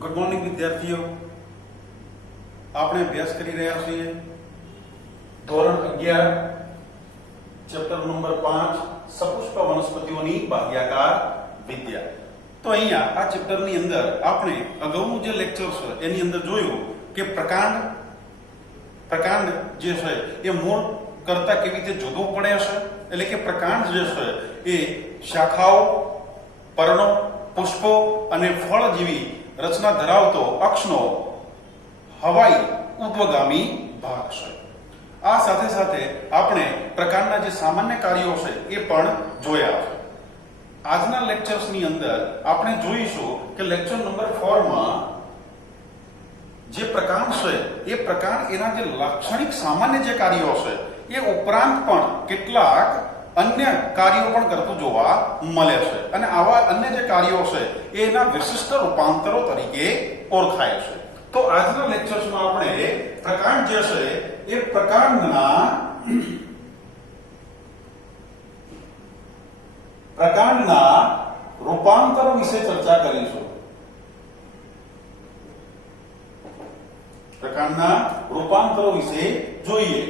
Good morning વિદ્યાર્થીઓ, આપણે અભ્યાસ કરી રહ્યા છીએ ધોરણ 11 ચેપ્ટર નંબર 5 સપુષ્પ વનસ્પતિઓની બાહ્યાકાર વિદ્યા. તો અહીંયા આ ચેપ્ટરની અંદર આપણે અગાઉનું જે લેક્ચર છે એની અંદર જોયું કે પ્રકાંડ જે છે એ મૂળ કરતા કેવી રીતે જુદો પડે છે. એટલે કે પ્રકાંડ જે છે એ શાખાઓ, પર્ણો, પુષ્પો અને ફળ જેવી રચના ધરાવતો અક્ષનો હવાઈ ઉદ્વગામી ભાગ છે. આ સાથે સાથે આપણે પ્રકારના જે સામાન્ય કાર્યો છે એ પણ જોયા છે. આજના લેક્ચર્સની અંદર આપણે જોઈશું કે લેક્ચર નંબર 4 માં જે પ્રકાંડ છે એ પ્રકાંડ એના જે લાક્ષણિક સામાન્ય જે કાર્યો છે એ ઉપરાંત પણ કેટલાક અન્ય કાર્યો પણ કરતું જોવા મળે છે અને આવા અન્ય જે કાર્યો છે એના વિશિષ્ટ રૂપાંતરો તરીકે ઓળખાય છે. તો આજના લેક્ચર્સમાં આપણે પ્રકાંડ જે છે એ પ્રકાંડના રૂપાંતરો વિશે ચર્ચા કરીશું. પ્રકાંડના રૂપાંતરો વિશે જોઈએ.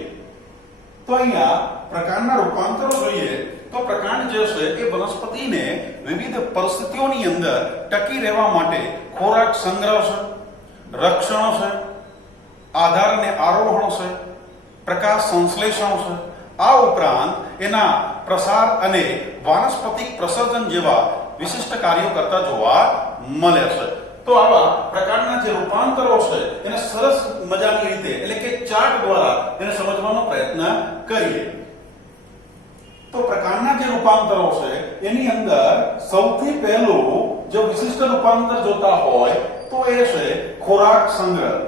તો અહીંયા પ્રકાંડના રૂપાંતરો જોઈએ તો પ્રકાંડ જે છે એ વનસ્પતિને વિવિધ પરિસ્થિતિઓની અંદર ટકી રહેવા માટે ખોરાક સંગ્રહ છે, રક્ષણ છે, આધાર અને આરોહણ છે, પ્રકાશ સંશ્લેષણ છે. આ ઉપરાંત એના પ્રસાર અને વાનસ્પતિક પ્રસર્જન જેવા વિશિષ્ટ કાર્યો કરતા જોવા મળે છે. તો આવા પ્રકારના જે રૂપાંતરો છે એને સરસ મજાની રીતે એટલે કે ચાર્ટ દ્વારા એને સમજવાનો પ્રયત્ન કરીએ. તો પ્રકારના જે રૂપાંતરો છે એની અંદર સૌથી પહેલું જો વિશિષ્ટ રૂપાંતર જોતા હોય તો એ છે ખોરાક સંગ્રહ.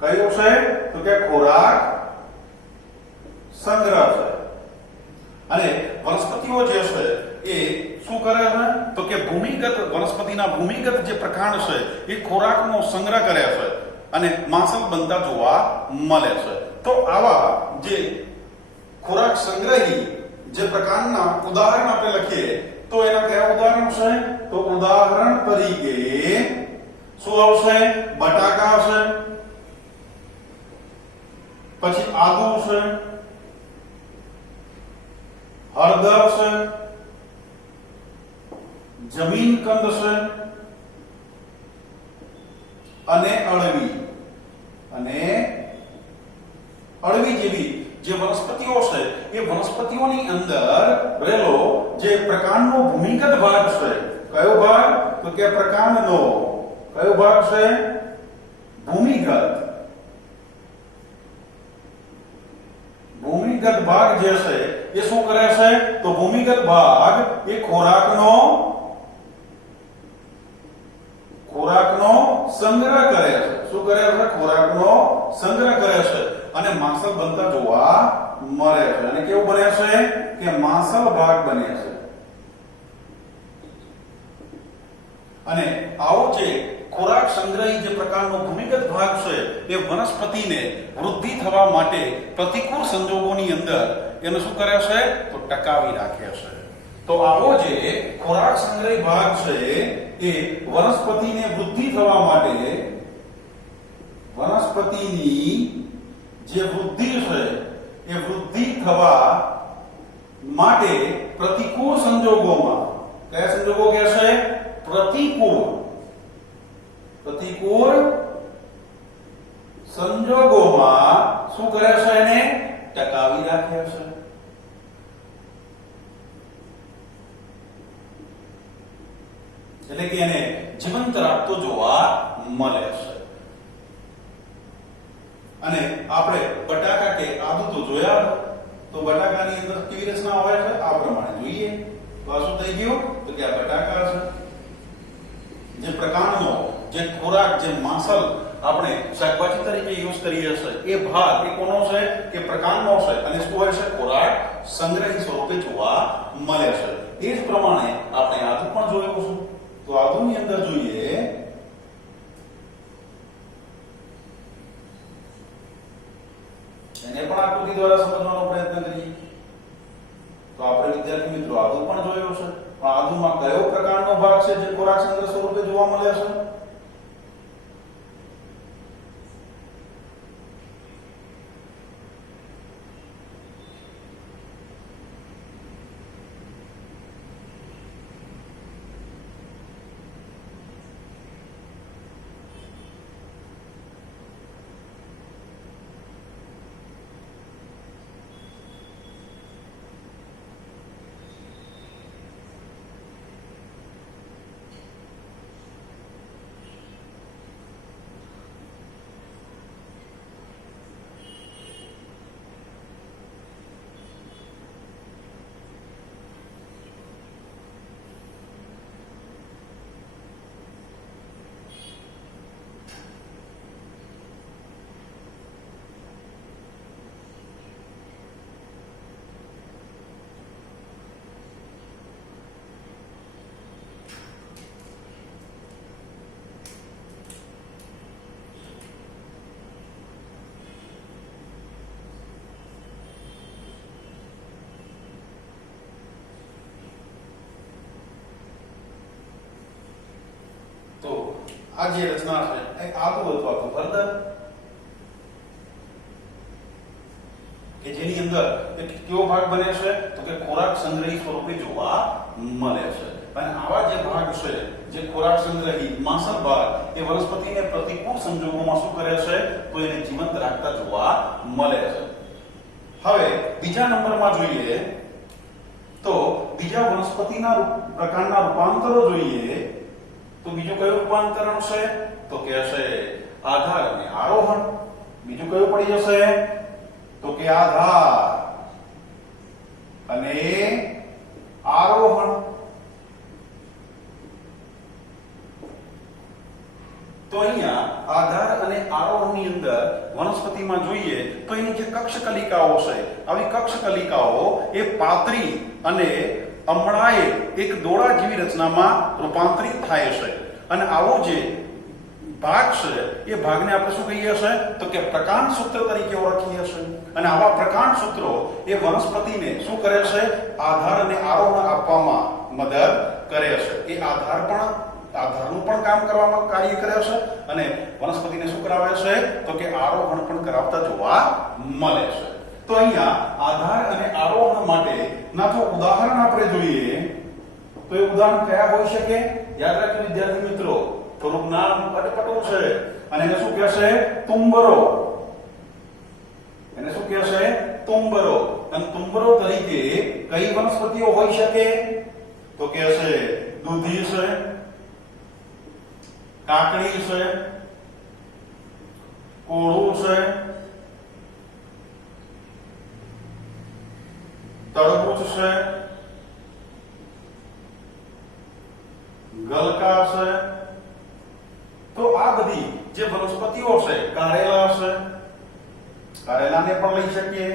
કયો છે તો કે ખોરાક સંગ્રહ છે. અને વનસ્પતિઓ જે છે એ શું કરે છે તો કે વનસ્પતિના ભૂમિગત જે પ્રકાંડ છે એ ખોરાકનો સંગ્રહ કરે છે અને માંસલ બનતા જોવા મળે છે. તો આવા જે ખોરાક સંગ્રહી જે પ્રકારના ઉદાહરણ આપણે લખીએ તો એના કયા ઉદાહરણ છે તો ઉદાહરણ તરીકે શું આવશે? બટાકા છે, પછી આદુ છે, હળદર છે, જમીન કંદ છે અને અળવી જેવી જે વનસ્પતિઓ છે એ વનસ્પતિઓની અંદર રહેલો જે પ્રકાંડનો ભૂમિગત ભાગ છે. કયો ભાગ તો કે પ્રકાંડનો કયો ભાગ છે? ભૂમિગત ભાગ જે છે એ શું કરે છે તો ભૂમિગત ભાગ એ ખોરાકનો સંગ્રહ કરે છે. શું કરે છે? ખોરાકનો સંગ્રહ કરે છે અને માંસલ બનતા જોવા મળે છે. અને કેવું બને છે કે માંસલ ભાગ બને છે. અને આવો જે ખોરાક સંગ્રહી જે પ્રકારનો ભૂમિગત ભાગ છે એ વનસ્પતિને વૃદ્ધિ થવા માટે પ્રતિકૂળ સંજોગોની અંદર એને શું કરે છે તો ટકાવી રાખે છે. તો આવો જે ખોરાક સંગ્રહી ભાગ છે એ વનસ્પતિને વૃદ્ધિ થવા માટે વનસ્પતિની જે વૃદ્ધિ છે એ વૃદ્ધિ થવા માટે પ્રતિકૂળ સંજોગોમાં કયા સંજોગો કહે છે? પ્રતિકૂળ સંજોગોમાં શું કરે છે? એને ટકાવી રાખે છે. એટલે કે એને જીવંત રાખતો જોવા મળે છે. અને આપણે બટાકા કે આદુ તો જોયા. તો બટાકાની અંદર કેવી રચના હોય છે આ પ્રમાણે જોઈએ. તો આ શું થઈ ગયું તો કે આ બટાકા છે. જે પ્રકારનો જે ખોરાક જે માંસલ આપણે શાકભાજી તરીકે યુઝ કરીએ છીએ એ ભાગ એ કોનો છે કે પ્રકારનો છે અને શું હોય છે? ખોરાક સંગ્રહી સ્વરૂપે જોવા મળે છે. એ જ પ્રમાણે આપણે આદુ પણ જોયું છે. તો આદુની અંદર જોઈએ એને પણ આકૃતિ દ્વારા સમજવાનો પ્રયત્ન કરીએ. તો આપણે વિદ્યાર્થી મિત્રો આદુ પણ જોયો છે. પણ આદુમાં કયો પ્રકારનો ભાગ છે જે ખોરાક સંગ્રહ સ્વરૂપે જોવા મળે છે? આ જે રચના છે એ આદુ અથવા તો હળદર કે જેની અંદર એક કેવો ભાગ બને છે તો કે ખોરાક સંગ્રહી સ્વરૂપે જોવા મળે છે અને આવા જે ભાગ છે જે ખોરાક સંગ્રહી માંસલ ભાગ એ વનસ્પતિને પ્રતિકૂળ સંજોગોમાં શું કરે છે તો એને જીવંત રાખતા જોવા મળે છે. હવે બીજા નંબરમાં જોઈએ તો બીજા વનસ્પતિના પ્રકારના રૂપાંતરો જોઈએ તો બીજું કયું રૂપાંતરણ છે તો કે છે આધાર અને આરોહણ. બીજું કયું પડી જશે તો કે આધાર અને આરોહણ. તો અહીંયા આધાર અને આરોહણની અંદર વનસ્પતિમાં જોઈએ તો એની જે કક્ષકલિકાઓ છે આવી કક્ષકલિકાઓ એ પાતળી અને અમળાએ એક દોરા જેવી રચનામાં રૂપાંતરિત થાય છે અને આવો જે ભાગ છે એ ભાગને આપણે શું કહીએ છીએ તો કે પ્રકાંડ સૂત્ર તરીકે ઓળખીએ છીએ અને આવા પ્રકાંડ સૂત્રો એ વનસ્પતિને શું કરે છે આધાર અને આરોહણ આપવામાં મદદ કરે છે. એ આધારનું પણ કામ કરવામાં કાર્ય કરે છે અને વનસ્પતિને શું કરાવે છે તો કે આરોહણ પણ કરાવતા જોવા મળે છે. તો અહીંયા આધાર અને આરોહણ માટે ના તો ઉદાહરણ આપણે જોઈએ તો એ ઉદાહરણ કયા હોઈ શકે યાદ રાખજો વિદ્યાર્થી મિત્રો. થોડુંક નામ અટપટું છે અને એને શું કહે છે તુંબરો. એને શું કહે છે તુંબરો. અને તુંબરો તરીકે કઈ વનસ્પતિઓ હોઈ શકે તો કહે છે દૂધી છે, કાકડી છે, કોળું છે, તરબૂચ છે, ગલકા છે. તો આ બધી જે વનસ્પતિઓ છે કારેલા છે, કારેલાને પણ લઈ શકીએ.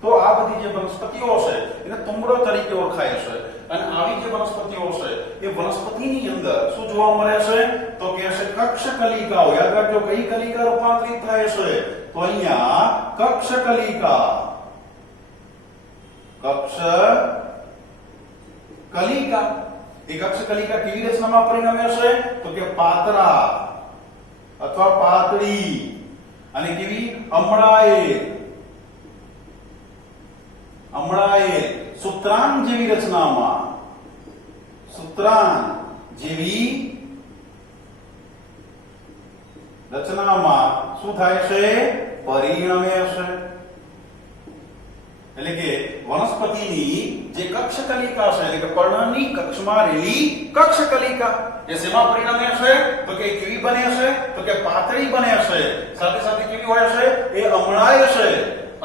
તો આ બધી જે વનસ્પતિઓ છે એને તુંબરો તરીકે ઓળખાય છે અને આવી જે વનસ્પતિઓ છે એ વનસ્પતિની અંદર શું જોવા મળે છે તો કે છે કક્ષકલિકાઓ. યાદ રાખજો કઈ કલિકા રૂપાંતરિત થાય છે તો અહીંયા કક્ષકલિકા. કક્ષકલિકા એ કક્ષકલિકા કેવી રચનામાં પરિણમે છે તો કે પાતળા અથવા પાતળી અને કેવી અમળાએ સૂત્રાંગ જેવી રચનામાં. સૂત્રાંગ જેવી રચનામાં શું થાય છે પરિણમે છે. એટલે કે વનસ્પતિની જે કક્ષકલિકા છે એટલે કે પર્ણની કક્ષમાં રહેલી કક્ષકલિકા એ શેમાં પરિણમે છે તો કે કેવી બને છે તો કે પાતળી બને છે. સાથે સાથે કેવી હોય છે એ અમળાય છે.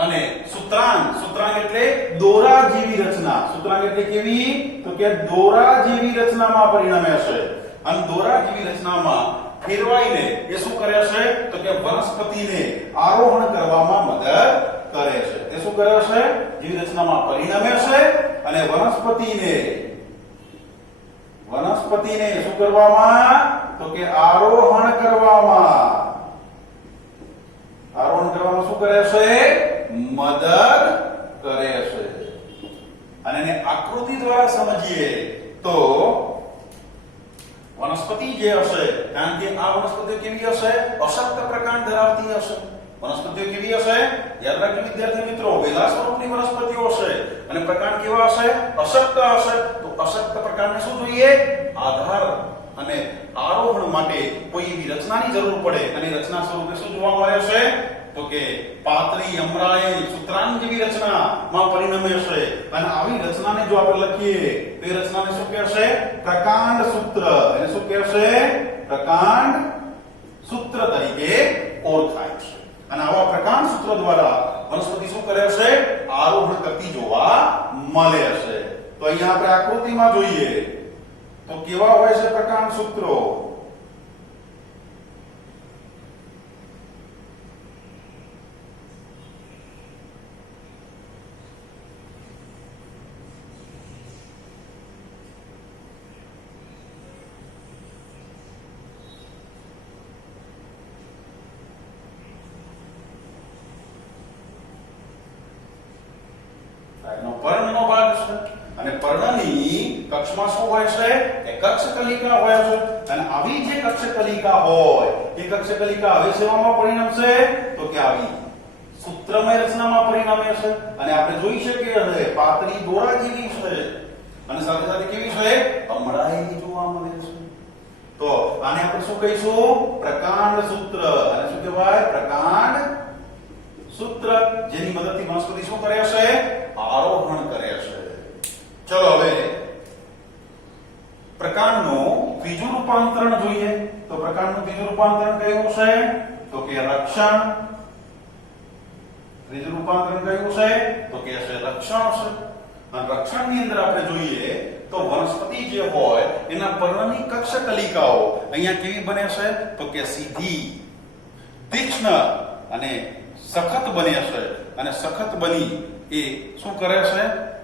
અને સૂત્રાંગ એટલે દોરા જેવી રચના. સૂત્રાંગ એટલે કેવી તો કે દોરા જેવી રચનામાં પરિણમે છે અને દોરા જેવી રચનામાં ફેરવાઈને એ શું કરે છે તો કે વનસ્પતિને આરોહણ કરવામાં મદદ કરે છે. એ શું કરે છે જેવી રચનામાં પરિણમે છે અને વનસ્પતિને શું કરવામાં તો કે આરોહણ કરવામાં શું કરે છે મદદ કરે છે. અને એને આકૃતિ દ્વારા સમજીએ તો વનસ્પતિ જે હશે કારણ કે આ વનસ્પતિઓ કેવી હશે અશક્ત પ્રકાંડ ધરાવતી હશે. વનસ્પતિઓ કેવી હશે યાદ રાખજો વિદ્યાર્થી મિત્રો વેલા સ્વરૂપની વનસ્પતિઓ હશે અને પ્રકાંડ કેવા હશે અશક્ત હશે. તો અશક્ત પ્રકાંડને શું જોઈએ આધાર અને આરોહણ માટે કોઈ એવી રચનાની જરૂર પડે અને રચના સ્વરૂપે શું જોવા મળે છે તો કે પાતળી અમરાયેલ સૂત્રાંગ જેવી રચનામાં પરિણમે છે અને આવી રચનાને જો આપણે લખીએ તો એ રચનાને શું કહેશે પ્રકાંડ સૂત્ર. એને શું કહેશે પ્રકાંડ સૂત્ર તરીકે ઓળખાય છે. અને આવા પ્રકાંડ સૂત્ર દ્વારા વનસ્પતિ શું કરે છે આરોહણ કરતી જોવા મળે છે. તો અહીંયા આપણે આકૃતિમાં જોઈએ તો કેવા હોય છે પ્રકાંડ સૂત્રો. પર્ણનો ભાગ છે અને પર્ણની કક્ષમાં શું હોય છે કે કક્ષકલિકા હોય છે અને આવી જે કક્ષકલિકા હોય એ કક્ષકલિકા હવે શેમાં પરિણમશે તો કે આવી સૂત્રમય રચનામાં પરિણમે છે અને આપણે જોઈ શકીએ છે પાતળી દોરા જેવી છે અને સાથે સાથે કેવી છે અમળાયેલી જોવા મળે છે તો આને આપણે શું કહીશું પ્રકાંડ સૂત્ર અને શું કહેવાય પ્રકાંડ સૂત્ર જેની મદદથી વનસ્પતિ શું કરે છે આરોહણ કરે છે ચલો હવે પ્રકાંડનું ત્રીજું રૂપાંતરણ જોઈએ તો પ્રકાંડનું ત્રીજું રૂપાંતરણ કયું છે તો કે રક્ષણ ત્રીજું રૂપાંતરણ કયું છે તો કે છે રક્ષણ છે અને રક્ષણની અંદર આપણે જોઈએ તો વનસ્પતિ જે હોય એના પર્ણની કક્ષકલિકાઓ અહીંયા કેવી બને છે તો કે સીધી તીક્ષ્ણ અને સખત બને છે અને સખત બની એ શું કરે છે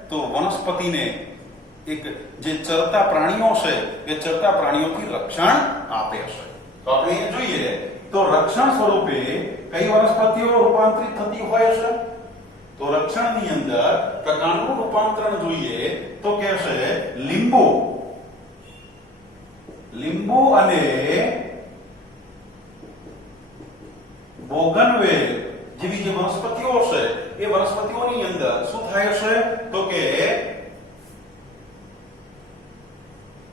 તો વનસ્પતિને એક જે ચરતા પ્રાણીઓ છે એ ચરતા પ્રાણીઓથી રક્ષણ આપે છે તો આપણે એ જોઈએ તો રક્ષણ સ્વરૂપે કઈ વનસ્પતિઓ રૂપાંતરિત થતી હોય છે તો રક્ષણની અંદર પ્રકાંડનું રૂપાંતરણ જોઈએ તો કે છે લીંબુ અને બોગનવેલ જેવી જે વનસ્પતિઓ છે એ વનસ્પતિઓની અંદર શું થાય છે તો કે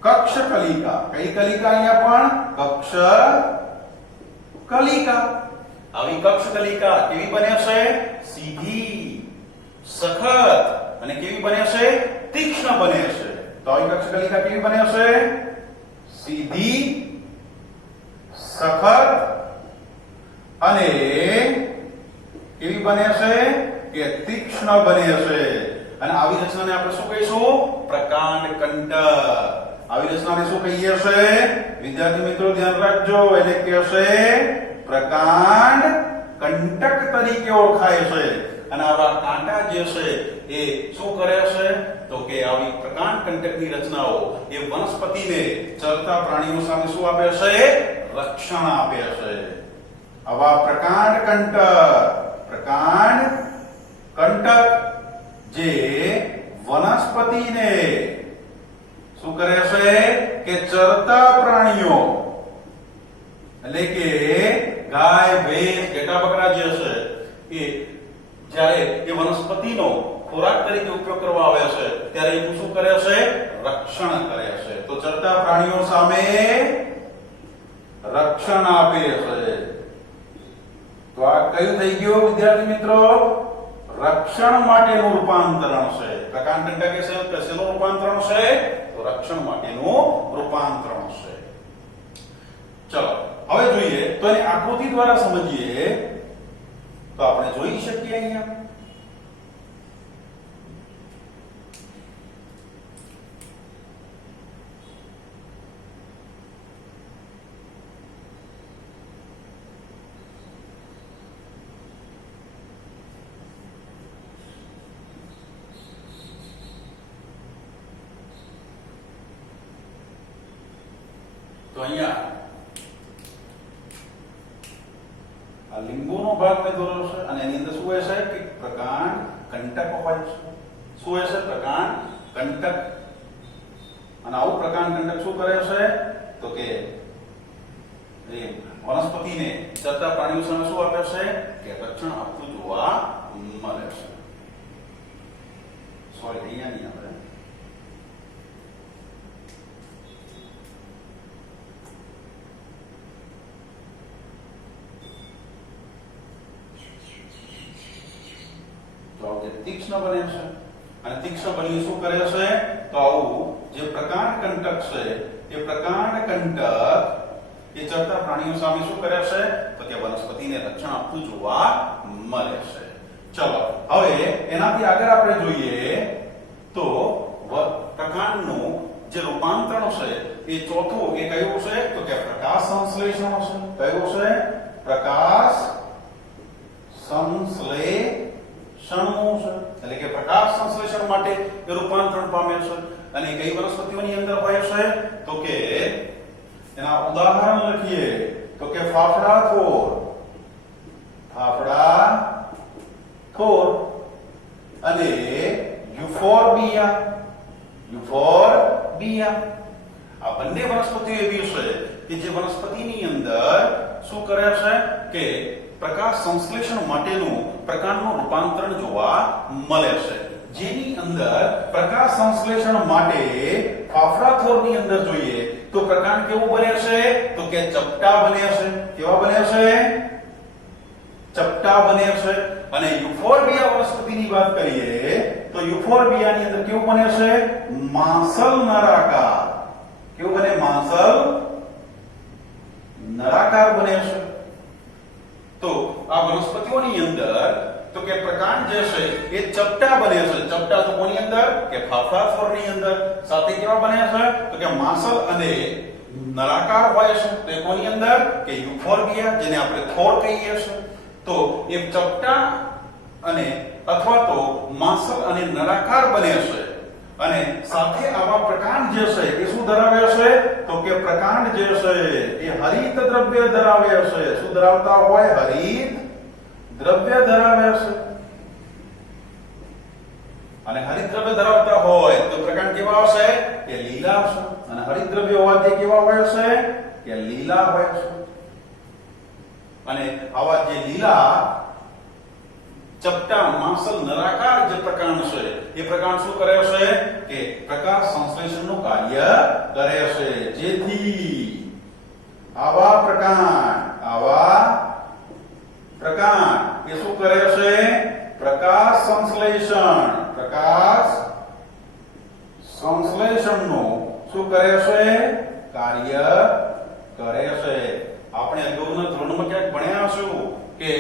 કક્ષકલિકા કઈ કલિકા અહીંયા પણ કક્ષકલિકા આવી કક્ષકલિકા કેવી બને છે સીધી સખત અને કેવી બને છે તીક્ષ્ણ બને છે તો આવી કક્ષકલિકા કેવી બને છે સીધી સખત અને કેવી બને છે કે તીક્ષ્ણ બને છે અને આવી રચનાને આપણે શું કહીશું પ્રકાંડ કંટક આવી રચનાને શું કહીએ છે વિદ્યાર્થી મિત્રો ધ્યાન રાખજો એને કહેશે પ્રકાંડ કંટક તરીકે ઓળખાય છે અને આવા કાંટા જે છે એ શું કરે છે તો કે આવી પ્રકાંડ કંટકની રચનાઓ એ વનસ્પતિને ચરતા પ્રાણીઓ સામે શું આપે છે રક્ષણ આપે છે આવા પ્રકાંડ કંટક જે વનસ્પતિને શું કરે છે કે ચરતા પ્રાણીઓ એટલે કે ગાય ભેંસ ઘેટા બકરા જે છે એ જ્યારે એ વનસ્પતિનો ખોરાક તરીકે ઉપયોગ કરવા આવે છે ત્યારે એ શું કરે છે રક્ષણ કરે છે તો ચરતા પ્રાણીઓ સામે રક્ષણ આપે છે તો આ કયું થઈ ગયું વિદ્યાર્થી મિત્રો રક્ષણ માટેનું રૂપાંતરણ છે પ્રકાંડ કંટક કે શેનું રૂપાંતરણ છે તો રક્ષણ માટેનું રૂપાંતરણ છે ચલો હવે જોઈએ તો એની આકૃતિ દ્વારા સમજીએ તો આપણે જોઈ શકીએ અહીંયા તો અહીંયા આ લીંબુનો ભાગ મેં દોર્યો છે અને એની અંદર શું હોય છે કે પ્રકાંડ કંટક હોય છે શું હોય છે પ્રકાંડ કંટક અને આવું પ્રકાંડ કંટક શું કરે છે તો કે એ વનસ્પતિને ચરતા પ્રાણીઓ સામે શું આપે છે કે રક્ષણ આપતું જોવા મળે છે સોરી અહીંયા નહીં આવે તીક્ષ્ણ બને છે અને તીક્ષ્ણ બની શું કરે છે તો આવું જે પ્રકાંડ કંટક છે એ પ્રકાંડ કંટક એ ચરતા પ્રાણીઓ સામે શું કરે છે તો કે વનસ્પતિને રક્ષણ આપતું જોવા મળે છે ચલો હવે એનાથી આગળ આપણે જોઈએ તો પ્રકાંડનું જે રૂપાંતરણ છે એ ચોથું એ કયું છે તો કે પ્રકાશ સંશ્લેષણ છે કયું છે પ્રકાશ સંશ્લેષણ એટલે કે પ્રકાશ સંશ્લેષણ માટે એ રૂપાંતરણ પામે છે અને કઈ વનસ્પતિઓની અંદર હોય છે તો કે એના ઉદાહરણ લખીએ તો કે ફાફડા થોર અને યુફોર્બિયા યુફોર્બિયા. આ બંને વનસ્પતિઓ એવી છે કે જે વનસ્પતિની અંદર શું કરે છે કે પ્રકાશ સંશ્લેષણ માટેનું પ્રકાંડનું રૂપાંતરણ જોવા મળે છે. જેની અંદર પ્રકાશ સંશ્લેષણ માટે ફાફડાથોરની અંદર જોઈએ તો પ્રકાંડ કેવું બને છે તો કે ચપટા બને છે. કેવા બને છે? ચપટા બને છે. અને યુફોર્બિયા વનસ્પતિની વાત કરીએ તો યુફોર્બિયાની અંદર કેવું બને છે? માંસલ નળાકાર. કેવું બને? માંસલ નળાકાર બને છે. તો આ વનસ્પતિઓની અંદર તો કે પ્રકાંડ જે છે એ ચપટા બને છે. ચપટા તો કોની અંદર? કે ફાફડાથોરની અંદર. સાથે કેવા બને છે તો કે માંસલ અને નળાકાર હોય છે. તો કોની અંદર? કે યુફોર્બિયા, જેને આપણે થોર કહીએ છીએ. તો એ ચપટા અને અથવા તો માંસલ અને નળાકાર બને છે. અને સાથે આવા પ્રકાંડ જે છે એ શું ધરાવે છે તો કે પ્રકાંડ જે છે એ હરિત દ્રવ્ય ધરાવે છે. શું ધરાવતા હોય? હરિત દ્રવ્ય ધરાવે છે. અને હરિત દ્રવ્ય ધરાવતા હોય તો પ્રકાંડ કેવા હશે? કે લીલા છે. અને હરિત દ્રવ્ય હોવાથી કેવા હોય છે? કે લીલા હોય છે. અને આવા જે લીલા ચપટા માંસલ નળાકાર જે પ્રકાંડ છે એ પ્રકાંડ શું કરે છે કે પ્રકાશ સંશ્લેષણનું કાર્ય કરે છે. જેથી આવા પ્રકાંડ એ શું કરે છે? પ્રકાશ સંશ્લેષણનું શું કરે છે? કાર્ય કરે છે. આપણે અગાઉના ધોરણમાં ક્યાંક ભણ્યા હશું કે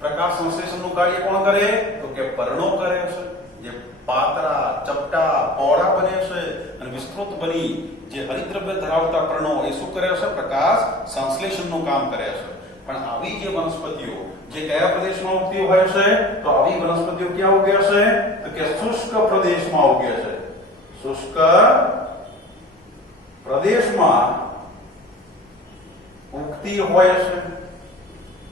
પ્રકાશ સંશ્લેષણનું કાર્ય કોણ કરે તો કે પર્ણો કરે છે. જે પાતળા, ચપટા, પહોળા બને છે અને વિસ્તૃત બની જે હરિતદ્રવ્ય ધરાવતા પર્ણો એ શું કરે છે? પ્રકાશ સંશ્લેષણનું કામ કરે છે. પણ આવી જે વનસ્પતિઓ જે કયા પ્રદેશમાં ઉગતી હોય છે તો આવી વનસ્પતિઓ ક્યાં ઉગે છે તો કે શુષ્ક પ્રદેશમાં ઉગે છે. શુષ્ક પ્રદેશમાં ઉગતી હોય છે.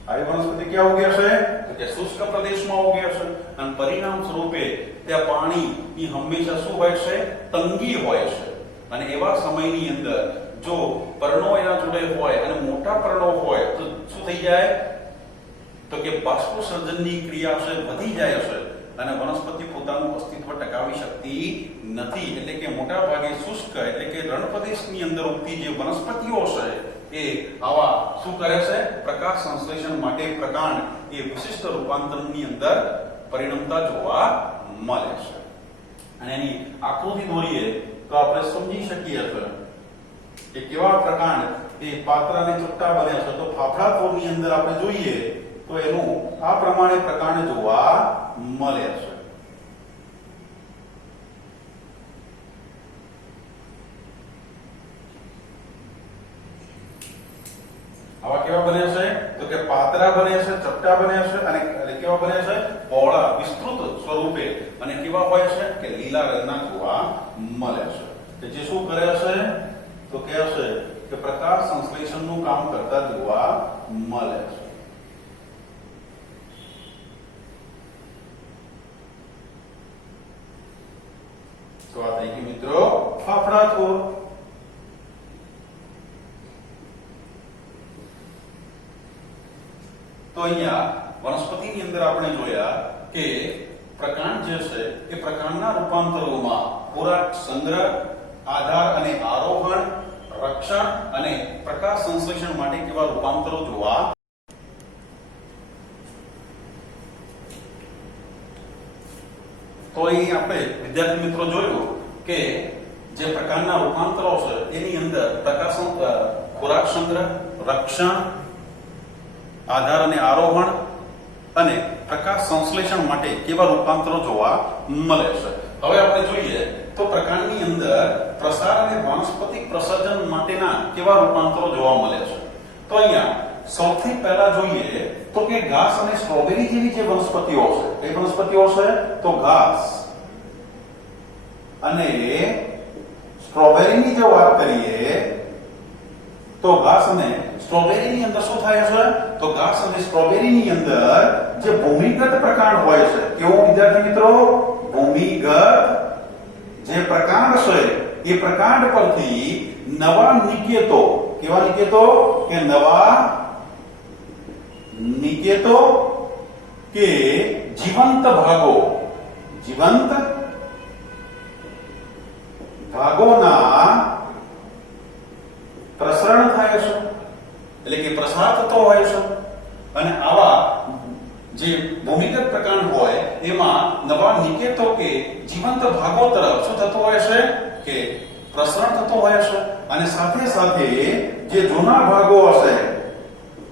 આવી વનસ્પતિ ક્યાં ઉગે છે તો કે શુષ્ક પ્રદેશમાં ઉગે છે. અને પરિણામ સ્વરૂપે ત્યાં પાણીની હંમેશા શું હોય છે? તંગી હોય છે. અને એવા સમયની અંદર જો પર્ણો એના જોડે હોય અને મોટા પર્ણો હોય તો શું થઈ જાય તો કે બાષ્પોત્સર્જનની ક્રિયા છે વધી જાય છે અને વનસ્પતિ પોતાનું અસ્તિત્વ ટકાવી શકતી નથી. એટલે કે મોટા ભાગે શુષ્ક એટલે કે રણ પ્રદેશની અંદર ઉગતી જે વનસ્પતિઓ છે એ આવા શું કરે છે? પ્રકાશ સંશ્લેષણ માટે પ્રકાંડ એ વિશિષ્ટ રૂપાંતરણની અંદર પરિણમતા જોવા મળે છે. અને એની આકૃતિ દોરીએ તો આપણે સમજી શકીએ કે કેવા પ્રકાંડ એ પાતળા અને ચપટા બને છે. તો ફાફડાથોરની અંદર આપણે જોઈએ તો એનું આ પ્રમાણે પ્રકાંડ જોવા મળે છે. આવા કેવા બને છે તો કે પાતળા બને છે, ચપટા બને છે અને કેવા બને છે? પહોળા, વિસ્તૃત સ્વરૂપે. અને કેવા હોય છે કે લીલા રંગના જોવા મળે છે. કે જે શું કરે છે તો કે છે કે પ્રકાશ સંશ્લેષણનું કામ કરતા જોવા મળે છે. તો આ થઈ ગયું મિત્રો ફાફડાથોર. તો અહીંયા વનસ્પતિની અંદર આપણે જોયા કે પ્રકાંડ જે છે એ પ્રકાંડના રૂપાંતરોમાં ખોરાક સંગ્રહ, આધાર અને આરોહણ, રક્ષણ અને પ્રકાશ સંશ્લેષણ માટે કેવા રૂપાંતરો જોવા. તો અહીં આપણે વિદ્યાર્થી મિત્રો જોયું કે જે પ્રકારના રૂપાંતરો છે એની અંદર પ્રકાશ, ખોરાક સંગ્રહ, રક્ષણ, આધાર અને આરોહણ અને પ્રકાશ સંશ્લેષણ માટે કેવા રૂપાંતરો જોવા મળે છે. હવે આપણે જોઈએ તો પ્રકાંડની અંદર પ્રસાર અને વાનસ્પતિક પ્રસર્જન માટેના કેવા રૂપાંતરો જોવા મળે છે. તો અહીંયા સૌથી પહેલા જોઈએ તો કે ઘાસ અને સ્ટ્રોબેરી જેવી જે વનસ્પતિઓ છે, કઈ વનસ્પતિઓ છે તો ઘાસ અને સ્ટ્રોબેરીની જો વાત કરીએ તો ઘાસ અને સ્ટ્રોબેરીની અંદર શું થાય છે તો ઘાસ અને સ્ટ્રોબેરીની અંદર જે ભૂમિગત પ્રકાંડ હોય છે, કેવું વિદ્યાર્થી મિત્રો? ભૂમિગત જે પ્રકાંડ છે એ પ્રકાંડ પરથી નવા નિકેતો, કેવા નિકેતો કે નવા નિકેતો કે જીવંત ભાગોના પ્રસરણ થાય છે, એટલે કે પ્રસાર થતો હોય છે. અને આવા જે ભૂમિગત પ્રકાંડ હોય એમાં નવા નિકેતો કે જીવંત ભાગો તરફ શું થતું હોય છે કે પ્રસરણ થતું હોય છે. અને સાથે સાથે જે જૂના ભાગો હશે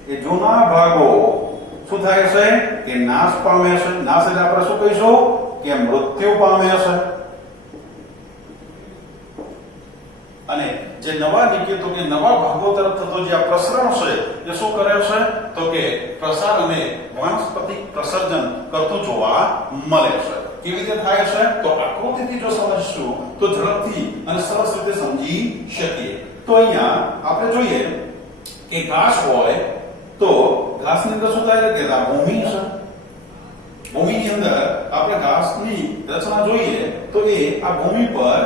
એ જૂના ભાગો શું થાય છે કે નાશ પામે છે. નાશ એટલે આપણે શું કહીશું કે મૃત્યુ પામે છે. અને જે નવા નિકેતો કે નવા ભાગો તરફ થતો જે આ પ્રસરણ છે એ શું કરે છે તો કે પ્રસાર અને વાનસ્પતિક પ્રસર્જન કરતું જોવા મળે છે. કેવી રીતે થાય છે તો આકૃતિથી જો સમજશું તો ઝડપથી અને સરસ રીતે સમજી શકીએ. તો અહીંયા આપણે જોઈએ કે ઘાસ હોય તો ઘાસની અંદર શું થાય કે આ ભૂમિ છે. ભૂમિની અંદર આપણે ઘાસની રચના જોઈએ તો એ આ ભૂમિ પર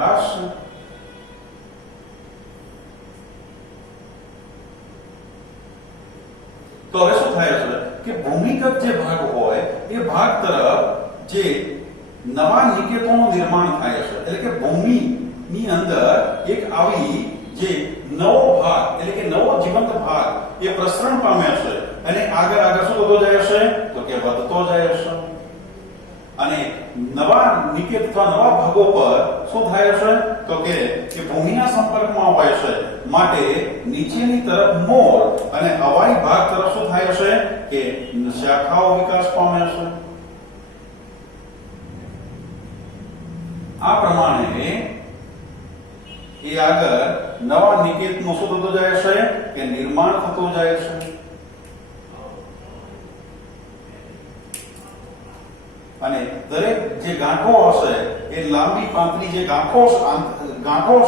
ઘાસ તો હવે શું થાય છે કે ભૂમિગત જે ભાગ હોય એ ભાગ તરફ જે નવા નિકેતોનું નિર્માણ થાય છે. એટલે કે ભૂમિની અંદર એક આવી જે નવો ભાગ એટલે કે નવો જીવંત ભાગ એ પ્રસરણ પામે છે અને આગળ શું થતો જાય છે તો કે વધતો જાય છે. અને નવા નિકેત અથવા નવા ભાગો પર શું થાય છે તો કે ભૂમિના સંપર્કમાં હોય છે માટે નીચેની તરફ મૂળ અને હવાઈ ભાગ તરફ શું થાય છે કે શાખાઓ વિકાસ પામે છે. આ પ્રમાણે એ આગળ નવા નિકેતનું શું થતું જાય છે કે નિર્માણ થતું જાય છે. અને દરેક જે ગાંઠો હશે એ લાંબી પાંતરી જે ગાંઠો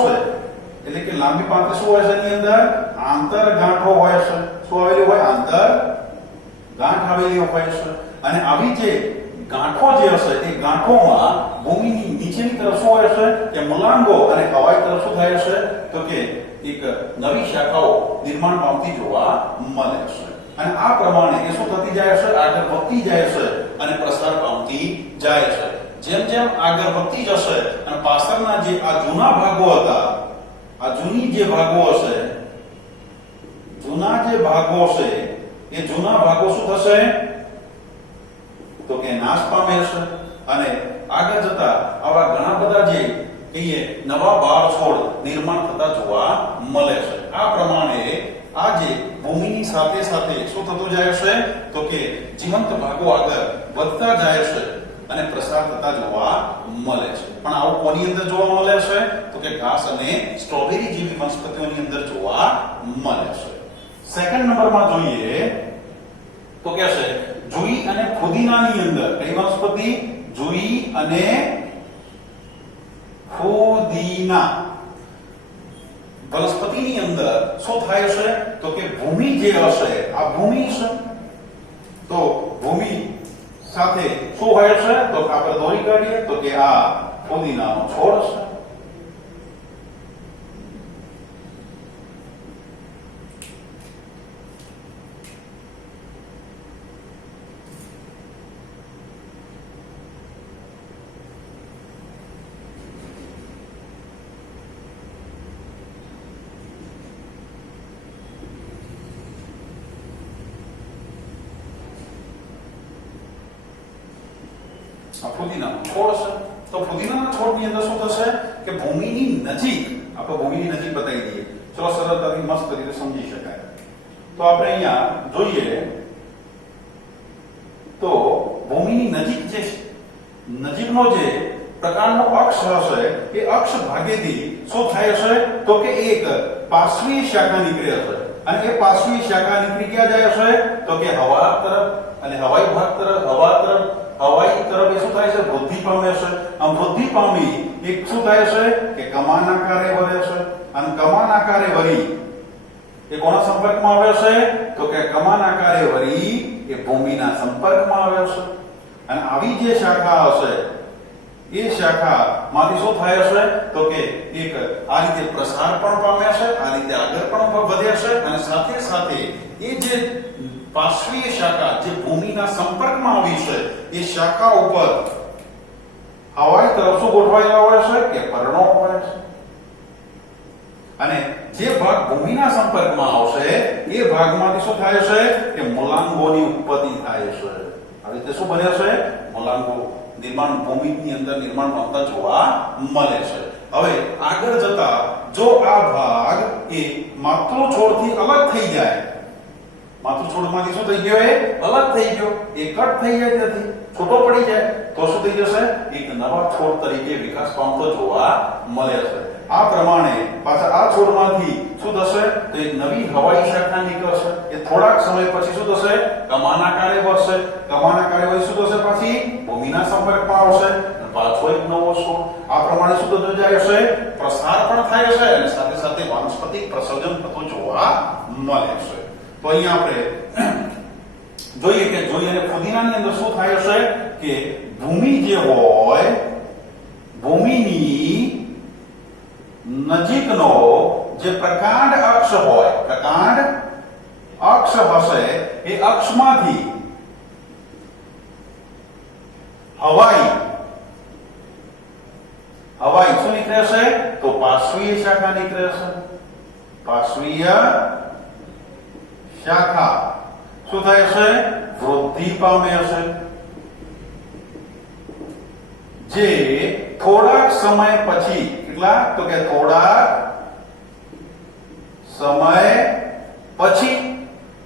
છે એટલે કે લાંબી પાંતરી શું હોય છે એની અંદર આંતર ગાંઠો હોય છે. શું આવેલી હોય આંતર ગાંઠ આવેલી હોય છે. અને આવી જે ગાંઠો જે હશે એ ગાંઠોમાં ભૂમિની નીચેની તરફ શું હોય છે કે મૂલાંગો અને હવાઈ તરફ શું થાય છે તો કે એક નવી શાખાઓ નિર્માણ પામતી જોવા મળે છે. અને આ પ્રમાણે એ શું થતી જાય છે આગળ વધતી જાય છે અને પ્રસાર પામતી જાય છે. જેમ જેમ આગળ વધતી જશે અને પાછળના જે આ જૂના ભાગો હતા આ જૂની જે ભાગો હશે જૂના જે ભાગો છે એ જૂના ભાગો શું થશે તો કે નાશ પામે છે. અને આગળ જતા આવા ઘણા બધા જે કહીએ નવા બાળ છોડ નિર્માણ થતા જોવા મળે છે. આ પ્રમાણે આ જે ભૂમિની સાથે સાથે શું થતું જાય છે તો કે જીવંત ભાગો આગળ વધતા જાય છે અને પ્રસાર થતા જોવા મળે છે. પણ આવું કોની અંદર જોવા મળે છે તો કે ઘાસ અને સ્ટ્રોબેરી જેવી વનસ્પતિઓની અંદર જોવા મળે છે. સેકન્ડ નંબરમાં જોઈએ તો કે છે જુઈ અને ફુદીનાની અંદર કઈ વનસ્પતિ જુઈ અને ફુદીના વનસ્પતિની અંદર શું થાય છે તો કે ભૂમિ જે હશે આ ભૂમિ છે તો ભૂમિ સાથે શું હોય છે તો આપણે દોરી કાઢીએ તો કે આ ફુદીનાનો છોડ છે. ફુદીનાનો છોડ છે તો ફુદીનાના છોડની અંદર શું થશે કે ભૂમિની નજીક આપણે ભૂમિની નજીક બતાવી દઈએ ચલો સરળતાથી મસ્ત રીતે સમજી શકાય. તો આપણે અહીંયા જોઈએ તો ભૂમિની નજીક જે નજીકનો જે પ્રકારનો અક્ષ હશે એ અક્ષ ભાગેથી શું થાય છે તો કે એક પાર્શ્વીય શાખા નીકળે છે અને એ પાર્શ્વીય શાખા નીકળી ક્યાં જાય છે તો કે હવા તરફ અને હવાઈ ભાગ તરફ હવાઈ તરફ એ શું થાય છે વૃદ્ધિ પામે છે. આમ વૃદ્ધિ પામી એક શું થાય છે કે કમાન આકારે વધે છે અને કમાન આકારે વરી એ કોના સંપર્કમાં આવ્યો છે? તો કે કમાન આકારે વરી એ ભૂમિના સંપર્કમાં આવ્યો છે. અને આવી જે શાખા હશે એ શાખામાંથી શું થાય છે? તો કે એક આ રીતે પ્રસાર પણ પામે છે, આ રીતે આગળ પણ વધે છે, અને સાથે સાથે એ જે પાર્શ્વીય શાખા જે ભૂમિના સંપર્કમાં આવી છે એ શાખા ઉપર હવાઈ તરફ શું ગોઠવાયેલા હોય છે? કે પર્ણો હોય છે. અને જે ભાગ ભૂમિના સંપર્કમાં આવશે એ ભાગમાંથી શું થાય છે? કે મૂલાંગોની ઉત્પત્તિ થાય છે. આવી રીતે શું બને છે? મૂલાંગો નિર્માણ ભૂમિની અંદર નિર્માણ પામતા જોવા મળે છે. હવે આગળ જતા જો આ ભાગ એ માતૃછોડથી અલગ થઈ જાય, માતૃછોડમાંથી શું થઈ ગયો? એ અલગ થઈ ગયો, એ કટ થઈ જાય, ત્યાંથી છૂટો પડી જાય તો શું થઈ જશે? એક નવા છોડ તરીકે વિકાસ પામતો જોવા મળે છે. આ પ્રમાણે પાછા આ છોડમાંથી શું થશે? તો એક નવી હવાઈ શાખા નીકળશે. એ થોડાક સમય પછી શું થશે? કમાન આકારે વધશે. કમાન આકારે વળી શું થશે? પાછી ભૂમિના સંપર્કમાં આવશે, પાછો એક નવો છોડ. આ પ્રમાણે શું થતું જાય છે? પ્રસાર પણ થાય છે અને સાથે સાથે વાનસ્પતિક પ્રસર્જન થતું જોવા મળે છે. તો અહીંયા આપણે જોઈએ અને ફુદીનાની અંદર શું થાય છે? કે ભૂમિ જે હોય, ભૂમિની નજીકનો જે પ્રકાંડ અક્ષ હોય, પ્રકાંડ અક્ષ હશે એ અક્ષમાંથી હવાઈ શું નીકળે છે? તો પાર્શ્વીય શાખા નીકળે છે. પાર્શ્વીય શાખા શું થાય છે? વૃદ્ધિ પામે છે. જે થોડાક સમય પછી, કેટલા? તો કે થોડાક સમય પછી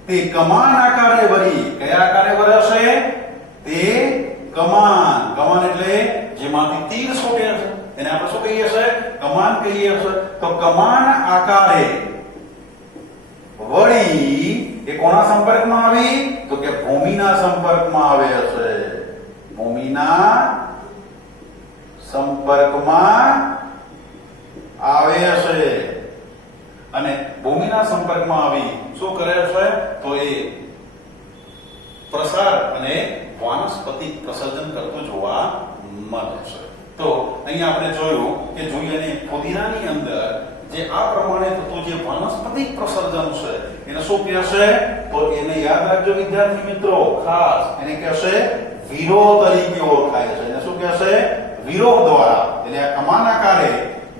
તે કમાન આકારે વળી, કયા આકારે વળશે? તે કમાન એટલે જેમાંથી તીર છૂટે છે એને આપણે શું કહીએ છીએ? કમાન કહીએ છીએ. તો કમાન આકારે વળી એ કોના સંપર્કમાં આવી? તો કે ભૂમિના સંપર્કમાં આવે છે. ભૂમિના સંપર્કમાં આવે છે. અને ભૂમિના સંપર્કમાં આવી શું કરે છે? તો એ પ્રસાર અને વાનસ્પતિક પ્રસર્જન કરતું જોવા મળે છે. તો અહીંયા આપણે જોયું કે જોઈએ ફુદીનાની અંદર જે આ પ્રમાણે થતું જે વાનસ્પતિક પ્રસર્જન છે એને શું કહેશે? તો એને યાદ રાખજો વિદ્યાર્થી મિત્રો, ખાસ એને કહેશે વિરોહ તરીકે ઓળખાય છે. એને શું કહેશે? વિરોહ દ્વારા. એટલે આ કમાન આકારે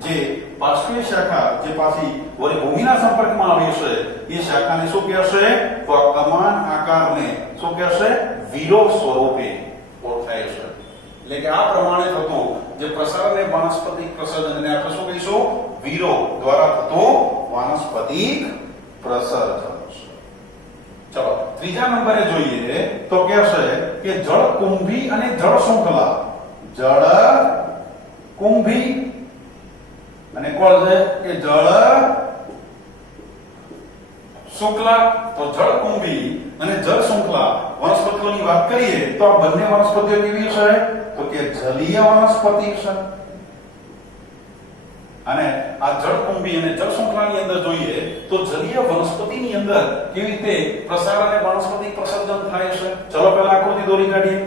જે પાર્શ્વીય શાખા જે પાછી વળી ભૂમિના સંપર્કમાં આવી છે એ શાખાને શું કહેશે? તો આ કમાન આકારને શું કહેશે? વિરોહ સ્વરૂપે ઓળખાય છે. એટલે કે આ પ્રમાણે થતું જે પ્રસાર અને વાનસ્પતિક પ્રસર્જન એને આપણે શું કહીશું? વિરોહ દ્વારા થતું વાનસ્પતિક પ્રસર્જન. ચલો ત્રીજા નંબરે જોઈએ તો કહેશે કે જળકુંભી અને જળ શૃંખલા. જળ કુંભી અને કોણ છે? કે જળ શૃંખલા. તો જળકુંભી અને જળ શૃંખલા વનસ્પતિઓની વાત કરીએ તો આ બંને વનસ્પતિઓ કેવી છે? તો કે જલીય વનસ્પતિ છે. અને આ જળકુંભી અને જળ શૃંખલાની અંદર જોઈએ તો જલીય વનસ્પતિની અંદર કેવી રીતે પ્રસાર અને વાનસ્પતિક પ્રસર્જન થાય છે? ચલો પહેલા આકૃતિ દોરી કાઢીએ.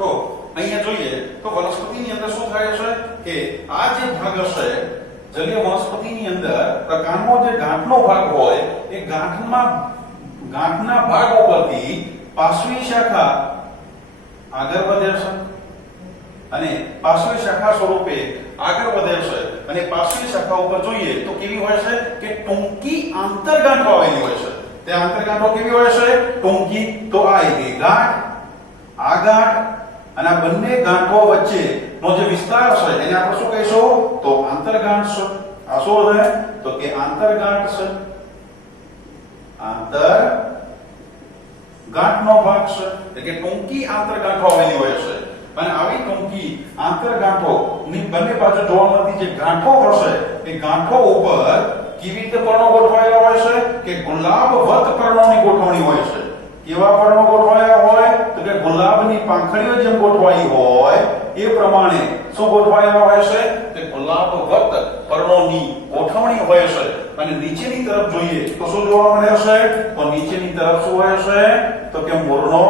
તો અહીંયા જોઈએ તો વનસ્પતિની અંદર શું થાય છે કે આ જે ભાગ હશે જલીય વનસ્પતિની અંદર પ્રકાંડનો જે ગાંઠનો ભાગ હોય એ ગાંઠના ભાગ ઉપરથી પાર્શ્વીય શાખા આગળ વધે છે અને પાર્શ્વીય શાખા સ્વરૂપે આગળ વધે છે અને પાર્શ્વીય શાખા ઉપર જોઈએ તો કેવી હોય છે કે ટૂંકી આંતરગાંઠો આવેલી હોય છે. તે આંતરગાંઠો કેવી હોય છે? ટૂંકી. તો આ એક ગાંઠ, આ ગાંઠ અને આ બંને ગાંઠો વચ્ચેનો જે વિસ્તાર છે એને આપણે શું કહીશું? તો આંતરગાંઠ છે. આ શું છે? તો કે આંતરગાંઠ છે. આંતરગાંઠનો ભાગ છે એટલે કે ટૂંકી આંતરગાંઠો આવેલી હોય છે. અને આવી ટૂંકી આંતરગાંઠોની બંને બાજુ જોવા મળતી જે ગાંઠો હશે એ ગાંઠો ઉપર કેવી રીતે પર્ણો ગોઠવાયેલા હોય છે કે ગુલાબવત પર્ણોની ગોઠવણી હોય છે. કેવા પર્ણો ગોઠવાયા હોય? તો કે ગુલાબની પાંખડીઓ જેમ ગોઠવાઈ હોય એ પ્રમાણે શું ગોઠવાયેલા હોય છે? કે ગુલાબવત પર્ણોની ગોઠવણી હોય છે. અને નીચેની તરફ જોઈએ તો શું જોવા મળે છે? તો નીચેની તરફ શું હોય છે? તો કે મૂળનો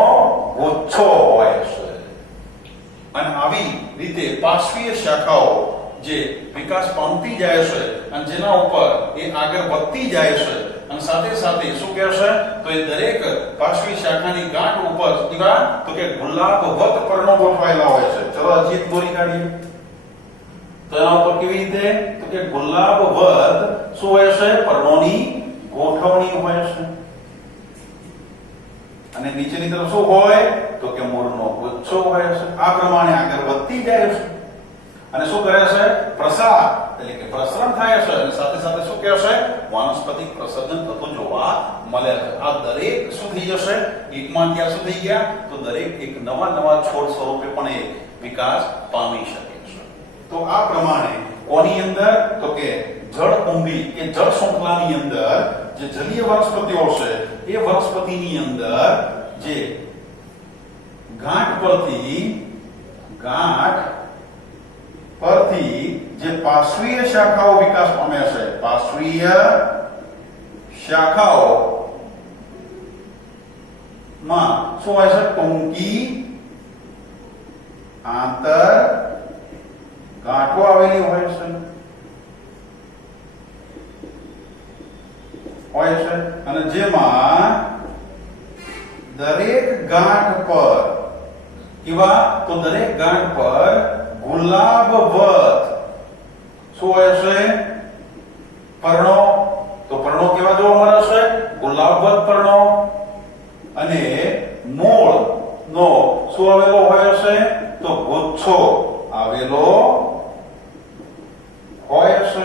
ગુચ્છો હોય છે. અને આવી રીતે પાર્શ્વીય શાખાઓ જે વિકાસ પામતી જાય છે અને જેના ઉપર એ આગળ વધતી જાય છે અને સાથે સાથે શું કહેશે? તો એ દરેક પાર્શ્વીય શાખાની ગાંઠ ઉપર તો કે ગુલાબવત પર્ણો ગોઠવાયેલા હોય છે. ચલો હજી દોરી કાઢીએ તો એના ઉપર કેવી રીતે? તો કે ગુલાબવત શું હોય છે? પર્ણોની ગોઠવણી હોય છે. અને નીચેની તરફ શું હોય? તો કે મૂળનો ગુચ્છો હોય છે. આ પ્રમાણે આગળ વધતી જાય છે અને શું કરે છે? પ્રસાર એટલે કે પ્રસરણ થાય છે અને સાથે સાથે શું કહે છે? વાનસ્પતિક પ્રસર્જન થતું જોવા મળે છે. આ દરેક શું થઈ જશે? એકમાં ત્યાં શું થઈ ગયા? તો દરેક એક નવા છોડ સ્વરૂપે પણ એ વિકાસ પામી શકે છે. તો આ પ્રમાણે કોની અંદર? તો કે જળકુંભી કે જળ શૃંખલાની અંદર જે જલીય વનસ્પતિઓ છે એ વનસ્પતિની અંદર જે ગાંઠ પરથી જે પાર્શ્વીય શાખાઓ વિકાસ પામે છે, પાર્શ્વીય શાખાઓ માં શું હોય છે? ટૂંકી આંતર ગાંઠો આવેલી હોય છે અને જેમાં દરેક ગાંઠ પર કેવા? તો દરેક ગાંઠ પર ગુલાબવત શું હોય છે? પર્ણો. તો પર્ણો કેવા જોવા મળે છે? ગુલાબવત પર્ણો. અને મૂળ નો શું આવેલો હોય છે? તો ગુચ્છો આવેલો હોય છે.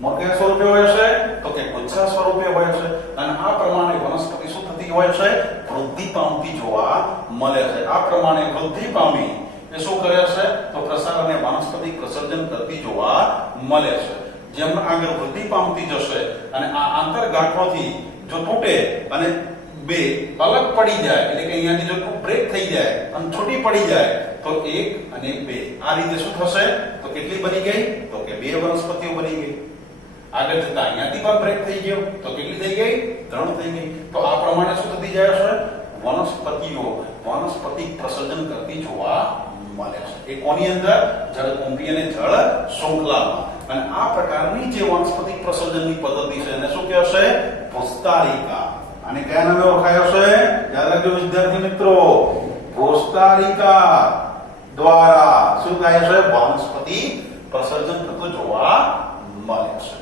મૂળ સ્વરૂપે હોય છે? તો કે ગુચ્છા સ્વરૂપે હોય છે. અને આ પ્રમાણે વનસ્પતિ શું થતી હોય છે? વૃદ્ધિ પામતી જોવા મળે છે. આ પ્રમાણે વૃદ્ધિ પામી એ શું કરે છે? તો પ્રસાર અને વાનસ્પતિક પ્રસર્જન કરતી જોવા મળે છે. જેમ આગળ વૃદ્ધિ પામતી જશે અને આ આંતરગાંઠોથી જો તૂટે અને બે અલગ પડી જાય એટલે કે અહીંયાથી જો બ્રેક થઈ જાય અને છૂટી પડી જાય તો એક અને બે આ રીતે શું થશે? તો કેટલી બની ગઈ? તો કે બે વનસ્પતિઓ બની ગઈ. આગળ જતા અહીંયાથી પણ બ્રેક થઈ ગયો તો કેટલી થઈ ગઈ? 3 થઈ ગઈ. તો આ પ્રમાણે શું થતી જાય છે? વનસ્પતિઓ વાનસ્પતિક પ્રસર્જન કરતી જોવા મળે છે. એ કોની અંદર? જળકુંભી અને જળ શૃંખલામાં. અને આ પ્રકારની જે વાનસ્પતિક પ્રસર્જનની પદ્ધતિ છે એને શું કહેશે? ભૂસ્તારિકા. અને કયા નામે ઓળખાય છે? યાદ રાખજો વિદ્યાર્થી મિત્રો, ભૂસ્તારિકા દ્વારા શું થાય છે? વાનસ્પતિ પ્રસર્જન થતું જોવા મળે છે.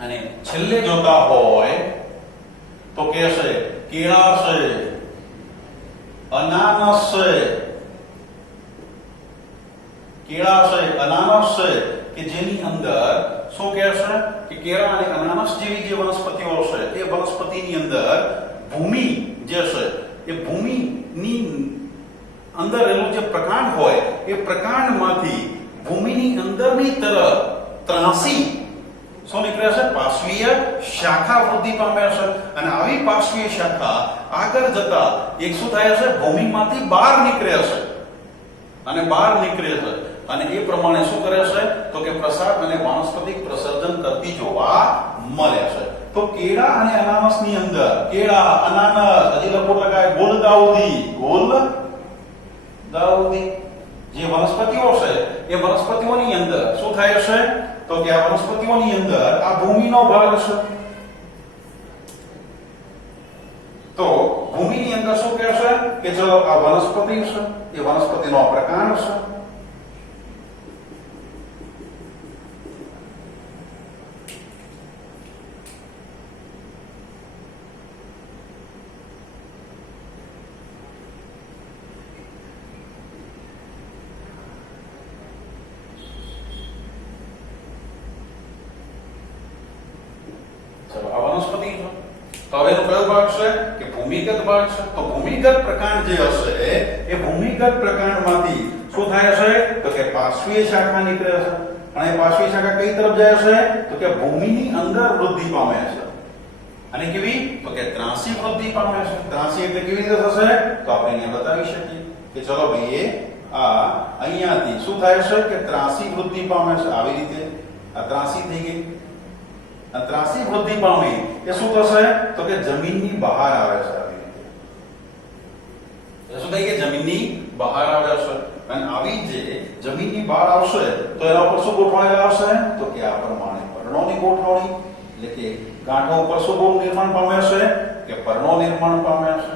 અને છેલ્લે જોતા હોય તો કે છે કેળા છે, અનાનસ છે, કેળા છે, અનાનસ છે કે જેની અંદર શું કહે છે કે કેળા અને અનાનસ જેવી જે વનસ્પતિઓ છે એ વનસ્પતિની અંદર ભૂમિ જે છે એ ભૂમિની અંદર રહેલું જે પ્રકાંડ હોય એ પ્રકાંડમાંથી ભૂમિની અંદરની તરફ ત્રાસી શું નીકળે છે? પાર્શ્વીય શાખા વૃદ્ધિ પામે છે. અને આવી પાર્શ્વીય શાખા આગળ જતા એક શું થાય છે? ભૂમિમાંથી બહાર નીકળે છે અને બહાર નીકળે છે અને એ પ્રમાણે શું કરે છે? તો કે પ્રસાર અને વાનસ્પતિક પ્રસર્જન કરતી જોવા મળે છે. તો કેળા અને અનાનસની અંદર કેળા, અનાનસ, હજી લખોટ લગાય ગુલદાઉદી જે વનસ્પતિઓ છે એ વનસ્પતિઓની અંદર શું થાય છે? તો કે આ વનસ્પતિઓની અંદર આ ભૂમિનો ભાગ છે. તો ભૂમિની અંદર શું કહે છે કે જો આ વનસ્પતિ છે એ વનસ્પતિનો પ્રકાંડ છે તો હવે એનો કયો ભાગ છે કે ભૂમિગત ભાગ છે. તો ભૂમિગત પ્રકાંડ જે હશે એ ભૂમિગત પ્રકાંડમાંથી શું થાય છે તો કે પાર્શ્વીય શાખા નીકળે છે. અને એ પાર્શ્વીય શાખા કઈ તરફ જાય છે તો કે ભૂમિની અંદર વૃદ્ધિ પામે છે. અને કેવી તો કે ત્રાંસી વૃદ્ધિ પામે છે. ત્રાંસી એટલે કેવી રીતે થશે તો આપણે અહીંયા બતાવી શકીએ કે ચલો ભાઈ આ અહીંયાથી શું થાય છે કે ત્રાંસી વૃદ્ધિ પામે છે. આવી રીતે આ ત્રાંસી થઈ ગઈ. આ ત્રાંસી વૃદ્ધિ પામી એ શું થશે તો કે જમીનની બહાર આવે છે. આવી રીતે એ શું થાય કે જમીનની બહાર આવે છે. અને આવી જે જમીનની બહાર આવશે તો એના ઉપર શું ગોઠવાયેલા આવશે તો કે આ પ્રમાણે પર્ણોની ગોઠવણી એટલે કે ગાંઠો ઉપર શું નિર્માણ પામે છે કે પર્ણો નિર્માણ પામે છે.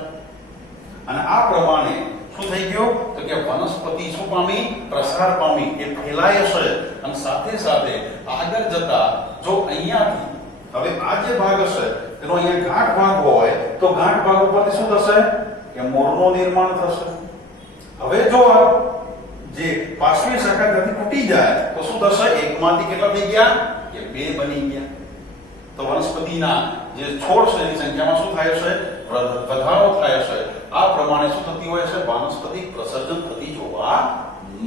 અને આ પ્રમાણે શું થઈ ગયું તો કે વનસ્પતિ શું પામી પ્રસાર પામી એ ફેલાય છે. અને સાથે સાથે આગળ જતા જો અહીંયાથી હવે આ જે ભાગ હશે એનો અહીંયા ગાંઠ ભાગ હોય તો ગાંઠ ભાગ ઉપરથી શું થશે કે મૂળનું નિર્માણ થશે. હવે જો જે પાર્શ્વીય શાખા ત્યાંથી તૂટી જાય તો શું થશે એકમાંથી કેટલા થઈ ગયા કે બે બની ગયા. તો વનસ્પતિના જે છોડ છે એની સંખ્યામાં શું થાય છે વધારો થાય છે. આ પ્રમાણે શું થતી હોય છે વાનસ્પતિક પ્રસર્જન થતી જોવા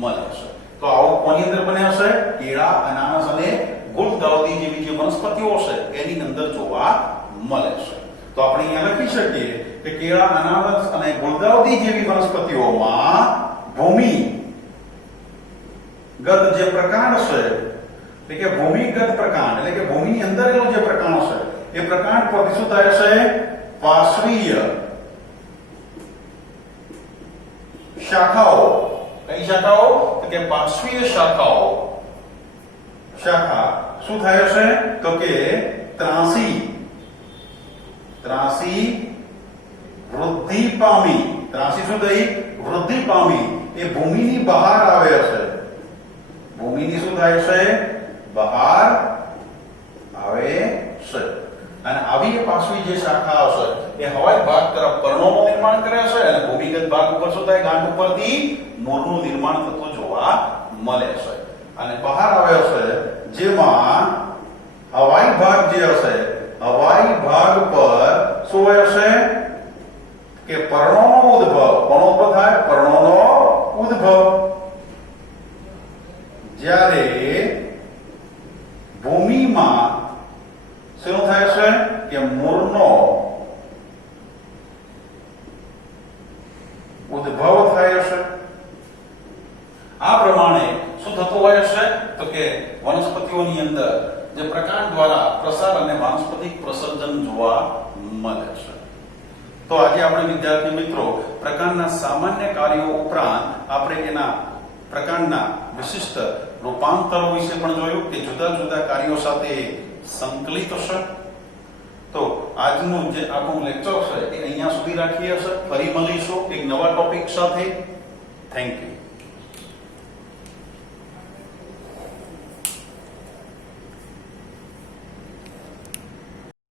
મળે છે. તો આવો કોની અંદર બને હશે કેળા અનાનસ અને ગુલદાઉદી જેવી જે વનસ્પતિઓ છે એની અંદર જોવા મળે છે. તો આપણે અહીંયા લખી શકીએ કે કેળા અનાનસ અને ગુલદાઉદી જેવી વનસ્પતિઓમાં ભૂમિગત જે પ્રકાંડ છે એટલે કે ભૂમિગત પ્રકાંડ એટલે કે ભૂમિની અંદર એનો જે પ્રકાંડ છે એ પ્રકાંડ પરથી શું થાય છે પાર્શ્વીય શાખાઓ. કઈ શાખાઓ તો કે પાર્શ્વીય શાખાઓ શાખા શું થાય છે તો કે ત્રાંસી વૃદ્ધિ પામી. ત્રાંસી શું થઈ વૃદ્ધિ પામી એ ભૂમિની બહાર આવે છે. ભૂમિની શું થાય છે બહાર આવે છે. અને આવી પાર્શ્વી જે શાખા હશે એ હવાઈ ભાગ તરફ પર્ણોનું નિર્માણ કરે છે અને ભૂમિગત ભાગ ઉપર શું થાય ગાંઠ ઉપરથી મૂળનું નિર્માણ થતું જોવા મળે છે. અને બહાર આવે છે જેમાં હવાઈ ભાગ જે હશે હવાઈ ભાગ પર શું હશે કે પર્ણોનો ઉદ્ભવ. કોનો ઉદ્ભવ થાય પર્ણોનો ઉદ્ભવ. જ્યારે ભૂમિમાં શું થાય છે કે મૂળનો ઉદ્ભવ થાય છે. આ પ્રમાણે શું થતું હોય છે તો કે વનસ્પતિઓની અંદર જે પ્રકાંડ દ્વારા પ્રસાર અને વાનસ્પતિક પ્રસર્જન જોવા મળે છે. તો આજે આપણે વિદ્યાર્થી મિત્રો પ્રકાંડના સામાન્ય કાર્યો ઉપરાંત આપણે એના પ્રકાંડના વિશિષ્ટ રૂપાંતરો વિશે પણ જોયું કે જુદા જુદા કાર્યો સાથે સંકલિત છે. તો આજનું જે આપણું લેક્ચર છે એ અહીંયા સુધી રાખીએ છીએ. ફરી મળીશું એક નવા ટોપિક સાથે. Thank you.